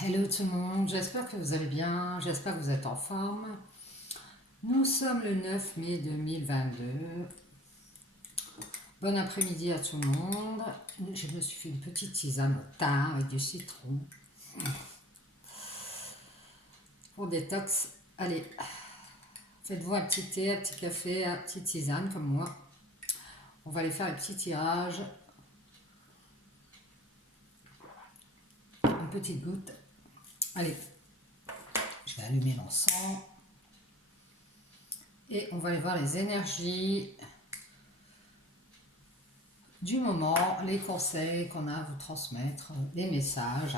Hello tout le monde, j'espère que vous allez bien, j'espère que vous êtes en forme. Nous sommes le 9 mai 2022. Bon après-midi à tout le monde. Je me suis fait une petite tisane au thym avec du citron pour détox. Allez, faites-vous un petit thé, un petit café, un petit tisane comme moi. On va aller faire le petit tirage. Une petite goutte. Allez, je vais allumer l'encens. Et on va aller voir les énergies du moment, les conseils qu'on a à vous transmettre, les messages.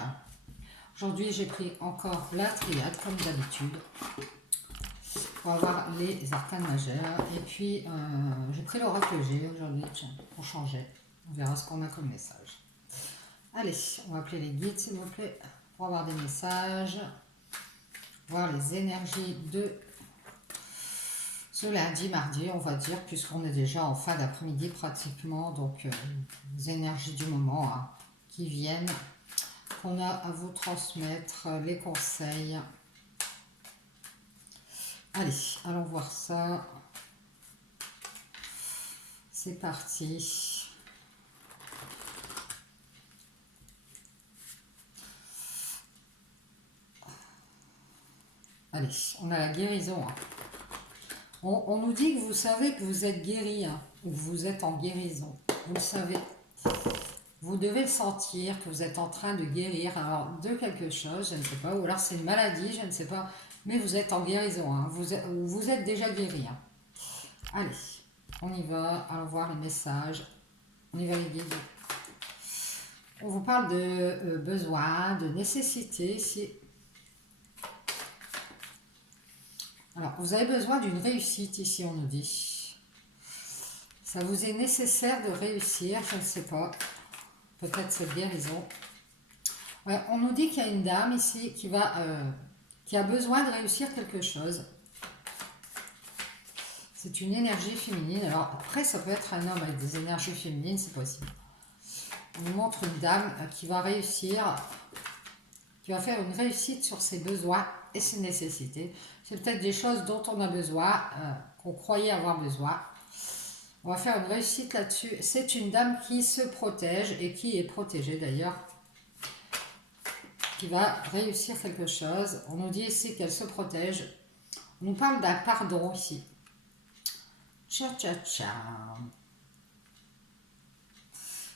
Aujourd'hui, j'ai pris encore la triade, comme d'habitude, pour avoir les arcanes majeurs. Et puis, j'ai pris l'oracle G aujourd'hui, pour changer. On verra ce qu'on a comme message. Allez, on va appeler les guides, s'il vous plaît, pour avoir des messages, voir les énergies de ce lundi, mardi, on va dire, puisqu'on est déjà en fin d'après-midi pratiquement. Donc, les énergies du moment qui viennent, qu'on a à vous transmettre, les conseils. Allez, allons voir ça. C'est parti. Allez, on a la guérison. On nous dit que vous savez que vous êtes guéri, ou que vous êtes en guérison. Vous le savez. Vous devez le sentir, que vous êtes en train de guérir alors de quelque chose, je ne sais pas, ou alors c'est une maladie, je ne sais pas, mais vous êtes en guérison, vous êtes déjà guéri. Allez, on y va, allons voir les messages, on y va les guides. On vous parle de besoin, de nécessité ici. Alors, vous avez besoin d'une réussite ici, on nous dit. Ça vous est nécessaire de réussir, je ne sais pas. Peut-être cette guérison. Ouais, on nous dit qu'il y a une dame ici qui a besoin de réussir quelque chose. C'est une énergie féminine. Alors après, ça peut être un homme avec des énergies féminines, c'est possible. On nous montre une dame qui va réussir, qui va faire une réussite sur ses besoins et ses nécessités. C'est peut-être des choses dont on a besoin, qu'on croyait avoir besoin. On va faire une réussite là-dessus. C'est une dame qui se protège et qui est protégée d'ailleurs, qui va réussir quelque chose. On nous dit ici qu'elle se protège. On nous parle d'un pardon ici. Tcha.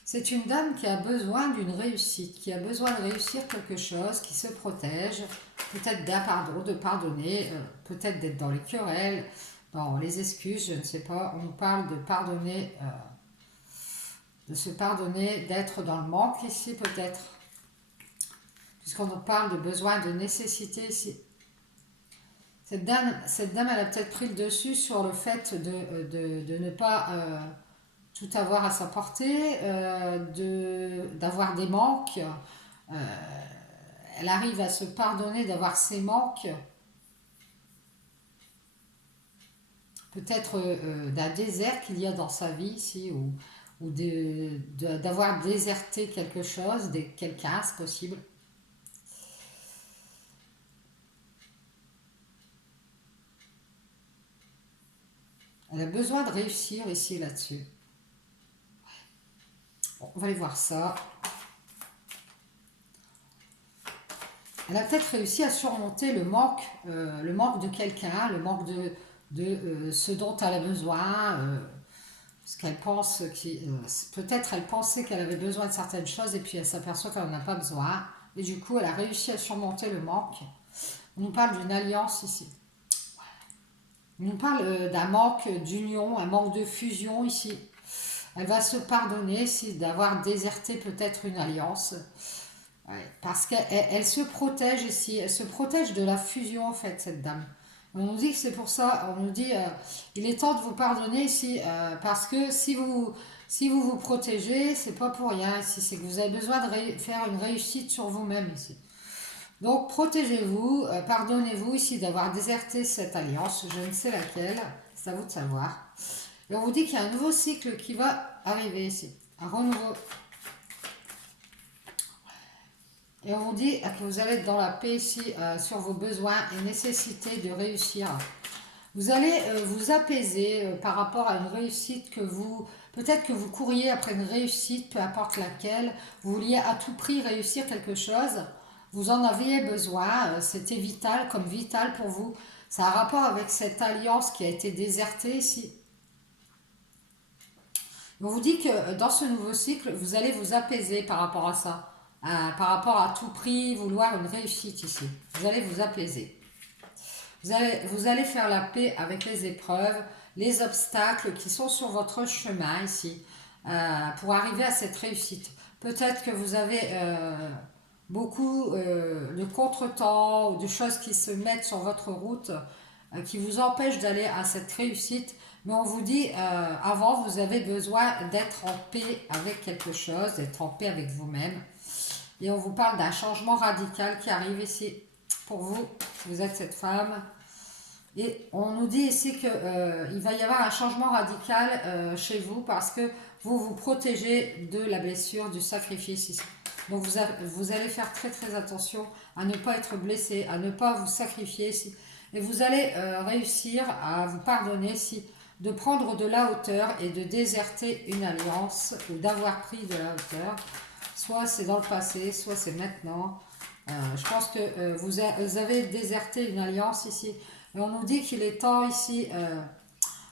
C'est une dame qui a besoin d'une réussite, qui a besoin de réussir quelque chose, qui se protège, peut-être d'un pardon, de pardonner, peut-être d'être dans les querelles, dans les excuses, je ne sais pas. On nous parle de pardonner, de se pardonner, d'être dans le manque ici peut-être, puisqu'on nous parle de besoin, de nécessité ici. Cette dame, elle a peut-être pris le dessus sur le fait de ne pas tout avoir à sa portée, d'avoir des manques. Elle arrive à se pardonner d'avoir ses manques, peut-être d'un désert qu'il y a dans sa vie ici, ou d'avoir déserté quelque chose, quelqu'un, c'est possible. Elle a besoin de réussir ici, là-dessus. Bon, on va aller voir ça. Elle a peut-être réussi à surmonter le manque de quelqu'un, le manque de ce dont elle a besoin, parce qu'elle pense, peut-être elle pensait qu'elle avait besoin de certaines choses et puis elle s'aperçoit qu'elle n'en a pas besoin. Et du coup, elle a réussi à surmonter le manque. On nous parle d'une alliance ici. On nous parle d'un manque d'union, un manque de fusion ici. Elle va se pardonner ici d'avoir déserté peut-être une alliance. Ouais, parce qu'elle se protège ici, elle se protège de la fusion en fait, cette dame. On nous dit que c'est pour ça, on nous dit il est temps de vous pardonner ici, parce que si vous vous protégez, c'est pas pour rien ici, c'est que vous avez besoin de faire une réussite sur vous-même ici. Donc protégez-vous, pardonnez-vous ici d'avoir déserté cette alliance, je ne sais laquelle, c'est à vous de savoir. Et on vous dit qu'il y a un nouveau cycle qui va arriver ici, un renouveau. Et on vous dit que vous allez être dans la paix ici sur vos besoins et nécessités de réussir. Vous allez vous apaiser par rapport à une réussite que vous... Peut-être que vous courriez après une réussite, peu importe laquelle. Vous vouliez à tout prix réussir quelque chose. Vous en aviez besoin. C'était vital, comme vital pour vous. Ça a un rapport avec cette alliance qui a été désertée ici. On vous dit que dans ce nouveau cycle, vous allez vous apaiser par rapport à ça. Par rapport à tout prix, vouloir une réussite ici. Vous allez vous apaiser. Vous allez faire la paix avec les épreuves, les obstacles qui sont sur votre chemin ici, pour arriver à cette réussite. Peut-être que vous avez beaucoup de contretemps ou de choses qui se mettent sur votre route, qui vous empêchent d'aller à cette réussite. Mais on vous dit, avant, vous avez besoin d'être en paix avec quelque chose, d'être en paix avec vous-même. Et on vous parle d'un changement radical qui arrive ici pour vous, si vous êtes cette femme. Et on nous dit ici qu'il va y avoir un changement radical chez vous parce que vous vous protégez de la blessure, du sacrifice ici. Donc vous allez faire très très attention à ne pas être blessé, à ne pas vous sacrifier ici. Et vous allez réussir à vous pardonner ici, de prendre de la hauteur et de déserter une alliance ou d'avoir pris de la hauteur. Soit c'est dans le passé, soit c'est maintenant. Je pense que vous avez déserté une alliance ici. Et on nous dit qu'il est temps ici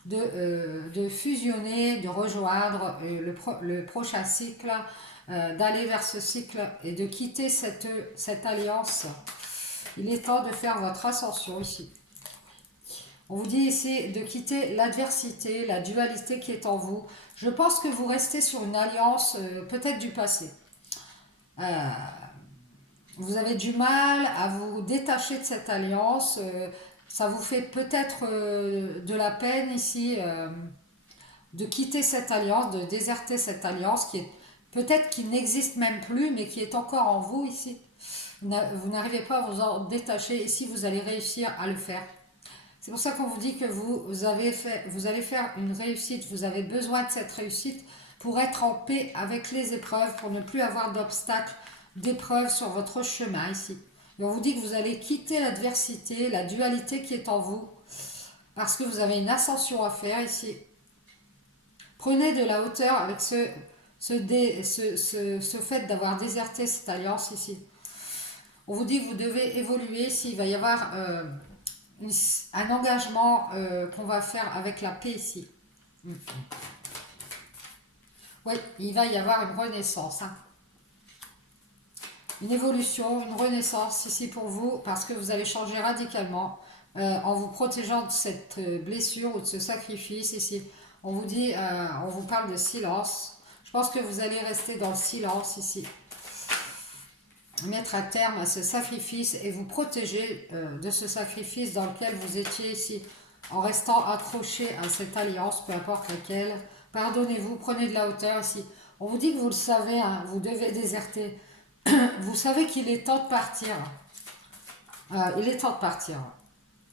de fusionner, de rejoindre le prochain cycle, d'aller vers ce cycle et de quitter cette alliance. Il est temps de faire votre ascension ici. On vous dit ici de quitter l'adversité, la dualité qui est en vous. Je pense que vous restez sur une alliance peut-être du passé. Vous avez du mal à vous détacher de cette alliance. Ça vous fait peut-être de la peine ici de quitter cette alliance, de déserter cette alliance qui est peut-être qui n'existe même plus, mais qui est encore en vous ici. Vous n'arrivez pas à vous en détacher. Ici, vous allez réussir à le faire. C'est pour ça qu'on vous dit que vous allez faire une réussite. Vous avez besoin de cette réussite pour être en paix avec les épreuves, pour ne plus avoir d'obstacles, d'épreuves sur votre chemin ici. Et on vous dit que vous allez quitter l'adversité, la dualité qui est en vous, parce que vous avez une ascension à faire ici. Prenez de la hauteur avec ce fait d'avoir déserté cette alliance ici. On vous dit que vous devez évoluer ici. Il va y avoir un engagement qu'on va faire avec la paix ici. Oui, il va y avoir une renaissance. Une évolution, une renaissance ici pour vous, parce que vous allez changer radicalement en vous protégeant de cette blessure ou de ce sacrifice ici. On vous dit, on vous parle de silence. Je pense que vous allez rester dans le silence ici. Mettre un terme à ce sacrifice et vous protéger de ce sacrifice dans lequel vous étiez ici, en restant accroché à cette alliance, peu importe laquelle. Pardonnez-vous, prenez de la hauteur ici. On vous dit que vous le savez, vous devez déserter. Vous savez qu'il est temps de partir. Il est temps de partir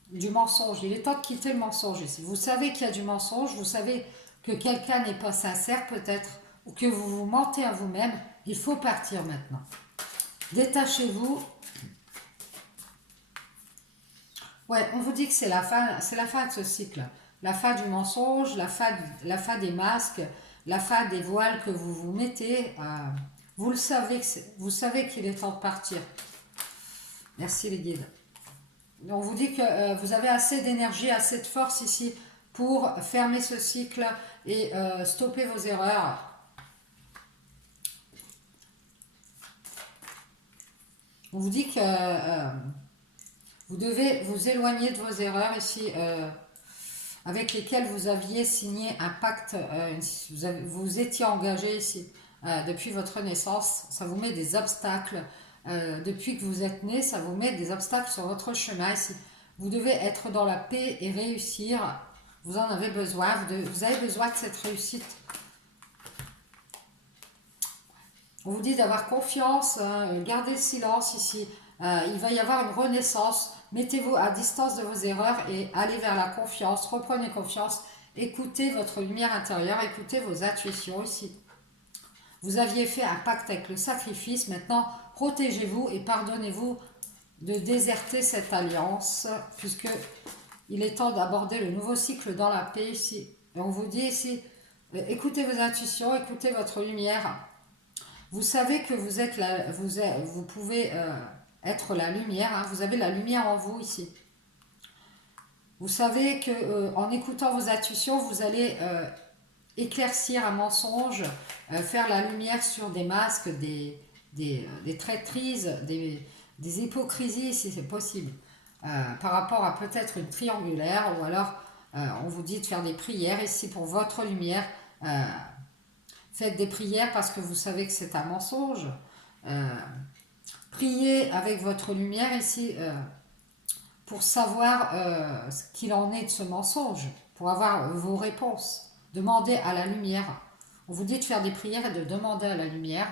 du mensonge. Il est temps de quitter le mensonge ici. Vous savez qu'il y a du mensonge. Vous savez que quelqu'un n'est pas sincère peut-être, ou que vous vous mentez à vous-même. Il faut partir maintenant. Détachez-vous. Ouais, on vous dit que c'est la fin de ce cycle. La fin du mensonge, la fin des masques, la fin des voiles que vous vous mettez. Vous le savez, vous savez qu'il est temps de partir. Merci les guides. On vous dit que vous avez assez d'énergie, assez de force ici pour fermer ce cycle et stopper vos erreurs. On vous dit que vous devez vous éloigner de vos erreurs ici, avec lesquelles vous aviez signé un pacte, vous étiez engagé ici depuis votre naissance. Ça vous met des obstacles. Depuis que vous êtes né, ça vous met des obstacles sur votre chemin ici. Vous devez être dans la paix et réussir. Vous en avez besoin. Vous avez besoin de cette réussite. On vous dit d'avoir confiance, gardez le silence ici. Il va y avoir une renaissance. Mettez-vous à distance de vos erreurs et allez vers la confiance. Reprenez confiance. Écoutez votre lumière intérieure. Écoutez vos intuitions ici. Vous aviez fait un pacte avec le sacrifice. Maintenant, protégez-vous et pardonnez-vous de déserter cette alliance, puisque il est temps d'aborder le nouveau cycle dans la paix ici. Et on vous dit ici, écoutez vos intuitions, écoutez votre lumière. Vous savez que vous êtes vous pouvez être la lumière, hein, vous avez la lumière en vous ici. Vous savez que en écoutant vos intuitions, vous allez éclaircir un mensonge, faire la lumière sur des masques, des traîtrises, des hypocrisies si c'est possible, par rapport à peut-être une triangulaire, ou alors on vous dit de faire des prières ici pour votre lumière. Faites des prières parce que vous savez que c'est un mensonge. Priez avec votre lumière ici pour savoir ce qu'il en est de ce mensonge, pour avoir vos réponses. Demandez à la lumière. On vous dit de faire des prières et de demander à la lumière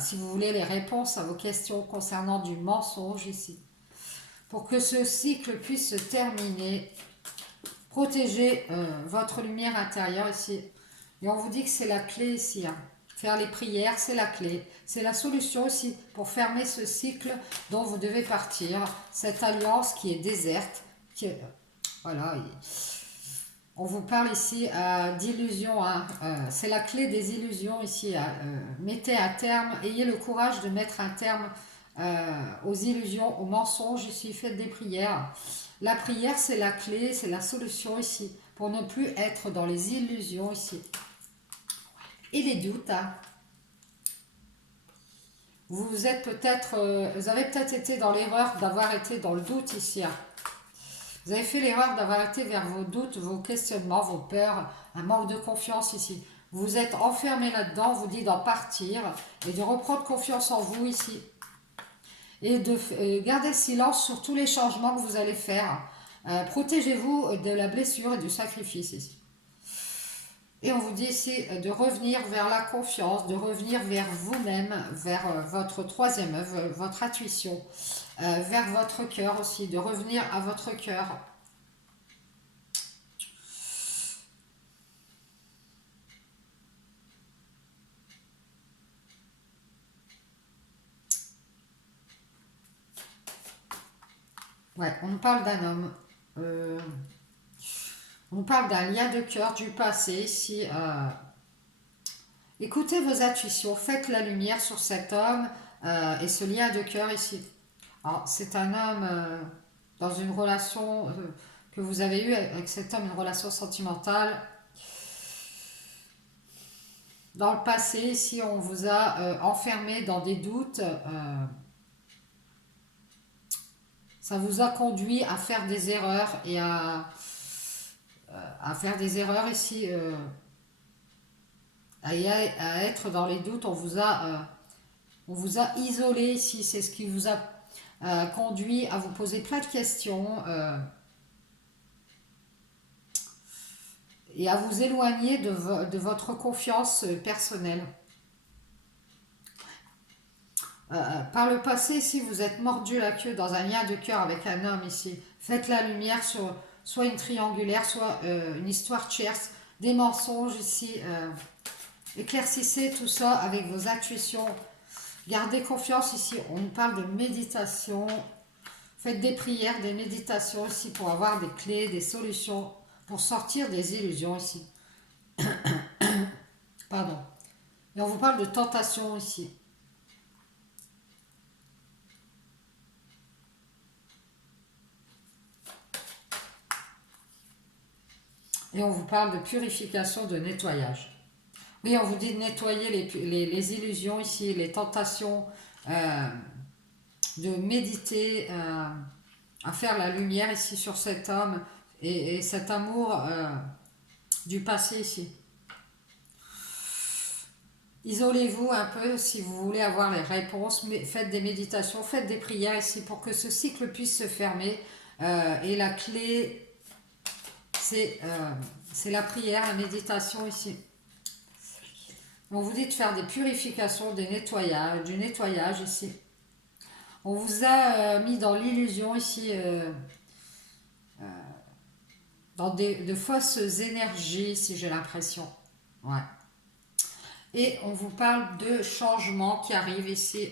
si vous voulez les réponses à vos questions concernant du mensonge ici. Pour que ce cycle puisse se terminer, protégez votre lumière intérieure ici. Et on vous dit que c'est la clé ici. Hein. Faire les prières, c'est la clé. C'est la solution aussi pour fermer ce cycle dont vous devez partir. Cette alliance qui est déserte. Voilà. On vous parle ici d'illusions. Hein. C'est la clé des illusions ici. Mettez un terme. Ayez le courage de mettre un terme aux illusions, aux mensonges ici. Faites des prières. La prière, c'est la clé, c'est la solution ici. Pour ne plus être dans les illusions ici. Et les doutes. Hein. Vous avez peut-être été dans l'erreur d'avoir été dans le doute ici. Hein. Vous avez fait l'erreur d'avoir été vers vos doutes, vos questionnements, vos peurs, un manque de confiance ici. Vous vous êtes enfermé là-dedans, on vous dit d'en partir et de reprendre confiance en vous ici. Et de garder le silence sur tous les changements que vous allez faire. Protégez-vous de la blessure et du sacrifice ici. Et on vous dit ici de revenir vers la confiance, de revenir vers vous-même, vers votre troisième œuvre, votre intuition, vers votre cœur aussi, de revenir à votre cœur. Ouais, on parle d'un homme. On parle d'un lien de cœur du passé ici. Écoutez vos intuitions, faites la lumière sur cet homme et ce lien de cœur ici. Alors, c'est un homme dans une relation que vous avez eue avec cet homme, une relation sentimentale. Dans le passé, ici, on vous a enfermé dans des doutes. Ça vous a conduit à faire des erreurs et à faire des erreurs ici. À être dans les doutes, on vous a isolé ici, c'est ce qui vous a conduit à vous poser plein de questions et à vous éloigner de votre confiance personnelle. Par le passé, si vous êtes mordu la queue dans un lien de cœur avec un homme ici, faites la lumière sur soit une triangulaire, soit une histoire tierce, des mensonges ici. Éclaircissez tout ça avec vos intuitions. Gardez confiance ici. On nous parle de méditation. Faites des prières, des méditations ici pour avoir des clés, des solutions, pour sortir des illusions ici. Pardon. Et on vous parle de tentation ici. Et on vous parle de purification, de nettoyage. Oui, on vous dit de nettoyer les illusions ici, les tentations, de méditer, à faire la lumière ici sur cet homme et cet amour du passé ici. Isolez-vous un peu si vous voulez avoir les réponses, mais faites des méditations, faites des prières ici pour que ce cycle puisse se fermer. Et la clé, c'est la prière, la méditation ici. On vous dit de faire des purifications, du nettoyage ici. On vous a mis dans l'illusion ici, dans de fausses énergies, si j'ai l'impression. Ouais. Et on vous parle de changements qui arrivent ici.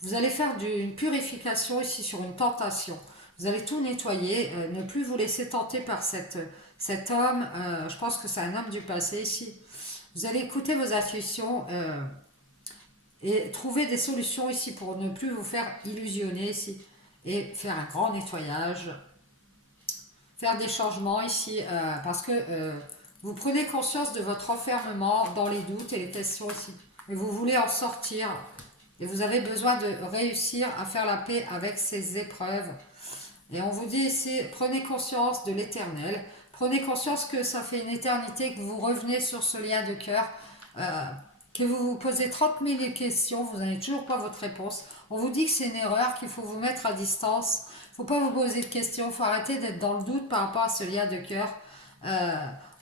Vous allez faire une purification ici sur une tentation. Vous allez tout nettoyer, ne plus vous laisser tenter par cet homme. Je pense que c'est un homme du passé ici. Vous allez écouter vos intuitions et trouver des solutions ici pour ne plus vous faire illusionner ici. Et faire un grand nettoyage. Faire des changements ici parce que vous prenez conscience de votre enfermement dans les doutes et les questions ici. Et vous voulez en sortir. Et vous avez besoin de réussir à faire la paix avec ces épreuves. Et on vous dit ici, prenez conscience de l'éternel. Prenez conscience que ça fait une éternité que vous revenez sur ce lien de cœur. Que vous vous posez 30 000 questions, vous n'avez toujours pas votre réponse. On vous dit que c'est une erreur, qu'il faut vous mettre à distance. Il ne faut pas vous poser de questions, il faut arrêter d'être dans le doute par rapport à ce lien de cœur.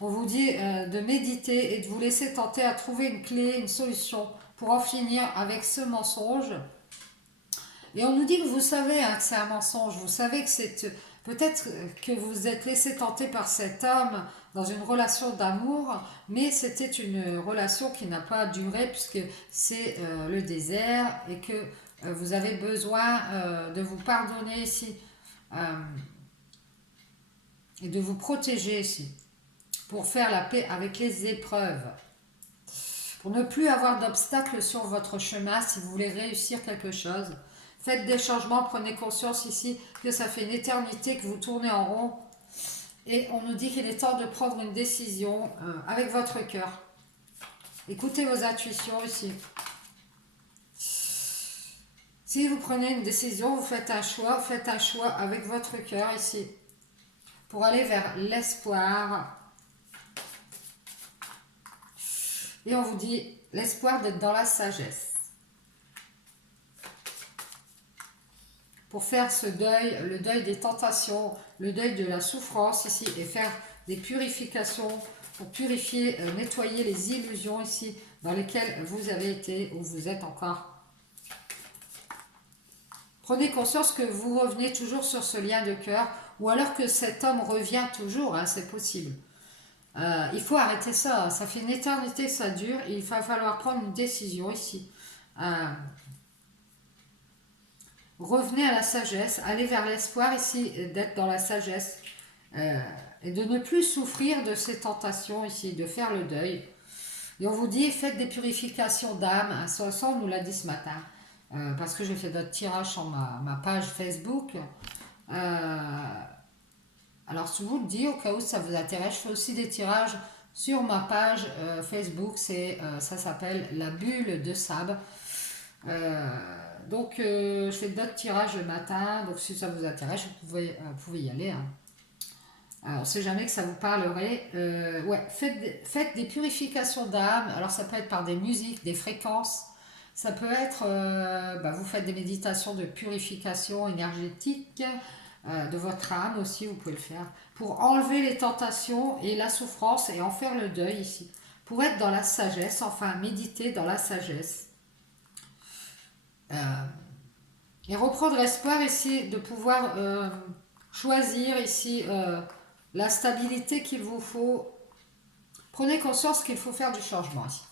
On vous dit de méditer et de vous laisser tenter à trouver une clé, une solution pour en finir avec ce mensonge. Et on nous dit que vous savez que c'est un mensonge, vous savez que c'est peut-être que vous êtes laissé tenter par cet homme dans une relation d'amour, mais c'était une relation qui n'a pas duré puisque c'est le désert et que vous avez besoin de vous pardonner ici et de vous protéger ici pour faire la paix avec les épreuves. Pour ne plus avoir d'obstacles sur votre chemin si vous voulez réussir quelque chose. Faites des changements, prenez conscience ici que ça fait une éternité que vous tournez en rond. Et on nous dit qu'il est temps de prendre une décision avec votre cœur. Écoutez vos intuitions ici. Si vous prenez une décision, vous faites un choix avec votre cœur ici. Pour aller vers l'espoir. Et on vous dit l'espoir d'être dans la sagesse. Pour faire ce deuil, le deuil des tentations, le deuil de la souffrance ici, et faire des purifications pour purifier, nettoyer les illusions ici dans lesquelles vous avez été ou vous êtes encore. Prenez conscience que vous revenez toujours sur ce lien de cœur ou alors que cet homme revient toujours, hein, c'est possible. Il faut arrêter ça, ça fait une éternité que ça dure et il va falloir prendre une décision ici. Revenez à la sagesse, allez vers l'espoir ici d'être dans la sagesse et de ne plus souffrir de ces tentations ici, de faire le deuil. Et on vous dit, faites des purifications d'âme, ça on nous l'a dit ce matin, parce que j'ai fait d'autres tirages sur ma page Facebook. Alors je vous le dis, au cas où ça vous intéresse, je fais aussi des tirages sur ma page Facebook, ça s'appelle la bulle de sable. Donc je fais d'autres tirages le matin, donc si ça vous intéresse, vous pouvez y aller. Hein. Alors, on ne sait jamais que ça vous parlerait. Ouais, faites des purifications d'âme, alors ça peut être par des musiques, des fréquences, ça peut être, vous faites des méditations de purification énergétique de votre âme aussi, vous pouvez le faire, pour enlever les tentations et la souffrance et en faire le deuil ici, pour être dans la sagesse, enfin méditer dans la sagesse. Et reprendre espoir ici de pouvoir choisir ici la stabilité qu'il vous faut. Prenez conscience qu'il faut faire du changement ici.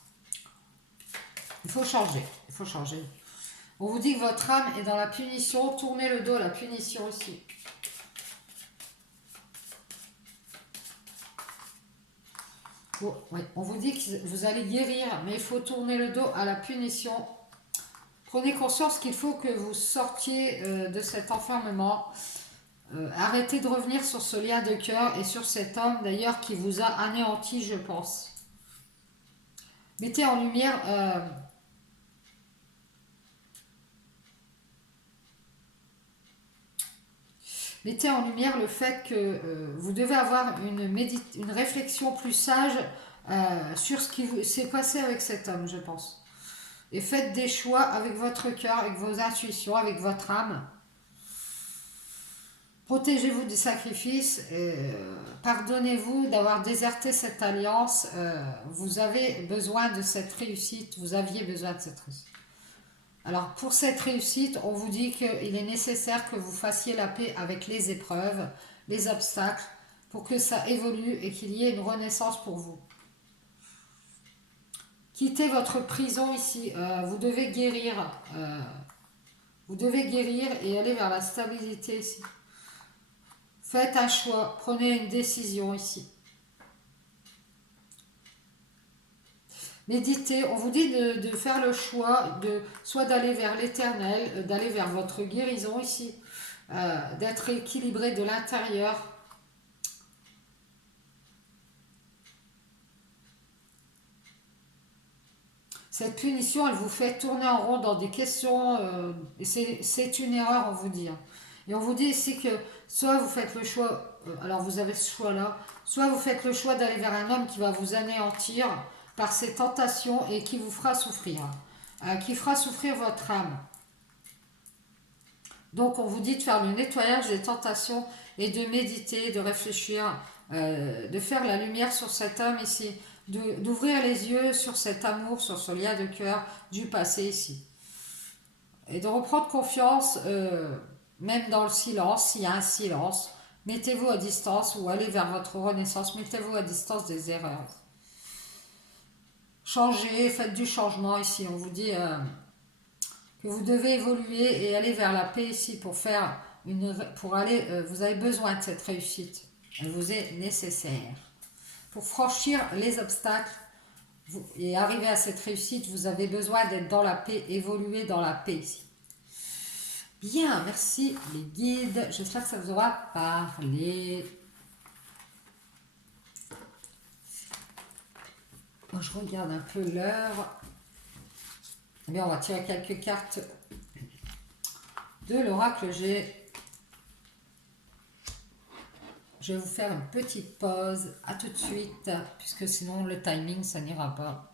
Il faut changer, il faut changer. On vous dit que votre âme est dans la punition, tournez le dos à la punition ici. Bon, ouais. On vous dit que vous allez guérir, mais il faut tourner le dos à la punition. Prenez conscience qu'il faut que vous sortiez de cet enfermement. Arrêtez de revenir sur ce lien de cœur et sur cet homme d'ailleurs qui vous a anéanti, je pense. Mettez en lumière le fait que vous devez avoir une réflexion plus sage sur ce qui s'est passé avec cet homme, je pense. Et faites des choix avec votre cœur, avec vos intuitions, avec votre âme. Protégez-vous des sacrifices, pardonnez-vous d'avoir déserté cette alliance. Vous avez besoin de cette réussite, vous aviez besoin de cette réussite. Alors pour cette réussite, on vous dit qu'il est nécessaire que vous fassiez la paix avec les épreuves, les obstacles, pour que ça évolue et qu'il y ait une renaissance pour vous. quittez votre prison ici. Vous devez guérir. Vous devez guérir et aller vers la stabilité ici. Faites un choix. Prenez une décision ici. Méditez. On vous dit de faire le choix de soit d'aller vers l'éternel, d'aller vers votre guérison ici, d'être équilibré de l'intérieur. Cette punition, elle vous fait tourner en rond dans des questions, et c'est une erreur, on vous dit. Et on vous dit ici que soit vous faites le choix, alors vous avez ce choix-là, soit vous faites le choix d'aller vers un homme qui va vous anéantir par ses tentations et qui vous fera souffrir, qui fera souffrir votre âme. Donc on vous dit de faire le nettoyage des tentations et de méditer, de réfléchir, de faire la lumière sur cet homme ici, d'ouvrir les yeux sur cet amour, sur ce lien de cœur du passé ici. Et de reprendre confiance, même dans le silence, s'il y a un silence, mettez-vous à distance ou allez vers votre renaissance, mettez-vous à distance des erreurs. Changez, faites du changement ici, on vous dit que vous devez évoluer et aller vers la paix ici pour faire pour aller, vous avez besoin de cette réussite, elle vous est nécessaire. Pour franchir les obstacles et arriver à cette réussite, vous avez besoin d'être dans la paix, évoluer dans la paix ici. Bien, merci les guides, j'espère que ça vous aura parlé. Moi, je regarde un peu l'heure. Eh bien, on va tirer quelques cartes de l'oracle G. Je vais vous faire une petite pause. À tout de suite, puisque sinon le timing, ça n'ira pas.